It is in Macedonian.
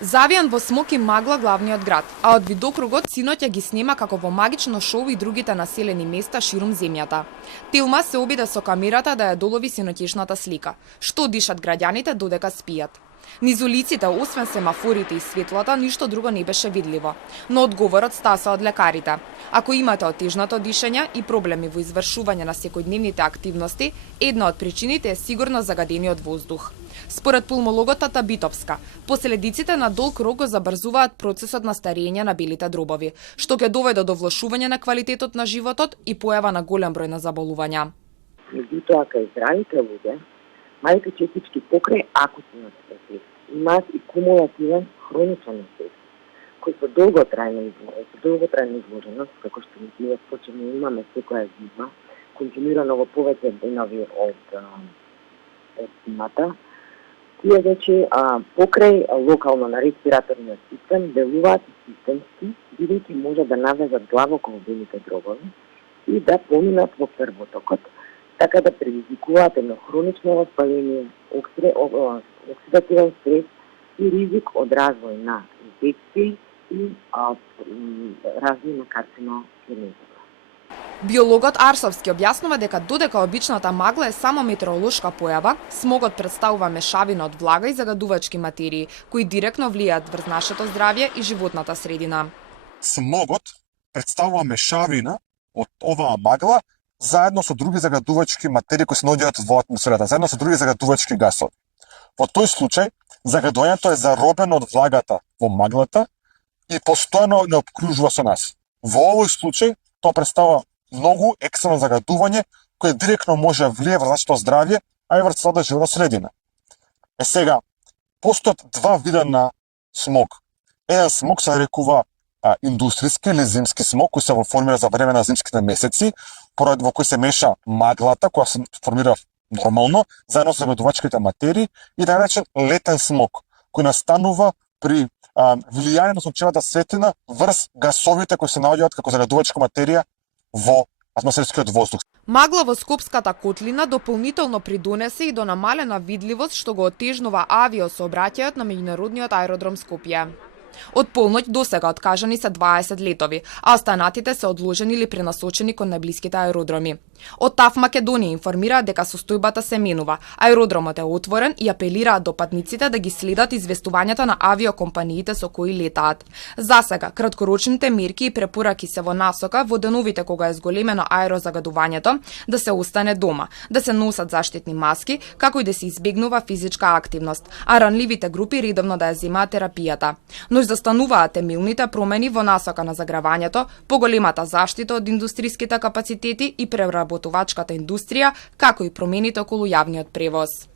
Завијан во смок и магла главниот град, а од видокругот синоќа ги снема како во магично шоу и другите населени места ширум земјата. Телма се обиде со камерата да ја долови синоќешната слика. Што дишат граѓаните додека спијат? Низ улиците, освен семафорите и светлата, ништо друго не беше видливо. Но одговорот стаса од лекарите. Ако имате отежнато дишење и проблеми во извршување на секојдневните активности, една од причините е сигурно загадениот воздух. Според пулмологот Тата Битовска, последиците на долг рок го забрзуваат процесот на старење на белите дробови, што ќе доведе до влошување на квалитетот на животот и појава на голем број на заболувања. Меѓутоа, кај здравите луѓе, малите частички покрај акутниот ефект имаат и кумулативен хроничен ефект, кој со долготрајна изложеност, како што ние почнеме имаме секоја зима, континуирано во повеќе денови од зимата, тие веќе покрај локално на респираторниот систем делуваат системски, бидејќи може да навлезат длабоко во белите дробови и да поминат во крвотокот, така да предизвикуваат едно хронично воспаление, оксидативен стрес и ризик од развој на инфекции и развој на карциногенеза. Биологот Арсовски објаснува дека додека обичната магла е само метеоролошка појава, смогот представува мешавина од влага и загадувачки материи, кои директно влијаат врз нашето здравје и животната средина. Смогот представува мешавина од оваа магла заедно со други загадувачки материи кои се наоѓаат во атмосферата, заедно со други загадувачки гасови. Во тој случај, загадувањето е заробено од влагата во маглата и постојано не обкружува со нас. Во овој случај, тоа представува многу екстремно загадување кое директно може да влие врз нашето здравје, а и врз целата животна средина. Сега, постојат два вида на смог. Еден смог се нарекува индустријски или зимски смог, кој се формира за време на зимските месеци, поради во кој се меша маглата, која се формира нормално, заедно со загадувачките материи, и да речем летен смог, кој настанува при влијање на сончевата светлина врз гасовите кои се наоѓаат како загадувачка материја во атмосферскиот воздух. Магла во Скопската котлина дополнително придонесе и до намалена видливост што го отежнува авиосообраќајот на меѓународниот аеродром Скопје. Од полноќ до сега откажани се 20 летови, а останатите се одложени или пренасочени кон најблиските аеродроми. Од ТАФ Македонија информираат дека состојбата се менува, аеродромот е отворен и апелираат до патниците да ги следат известувањата на авиокомпаниите со кои летаат. За сега, краткорочните мерки и препораки се во насока во деновите кога е зголемено аерозагадувањето да се остане дома, да се носат заштитни маски, како и да се избегнува физичка активност, а ранливите групи редовно да ја земаат терапијата. Но застануваат темелните промени во насока на загравањето, поголемата заштита од индустријските капацитети и преработувачката индустрија, како и промените околу јавниот превоз.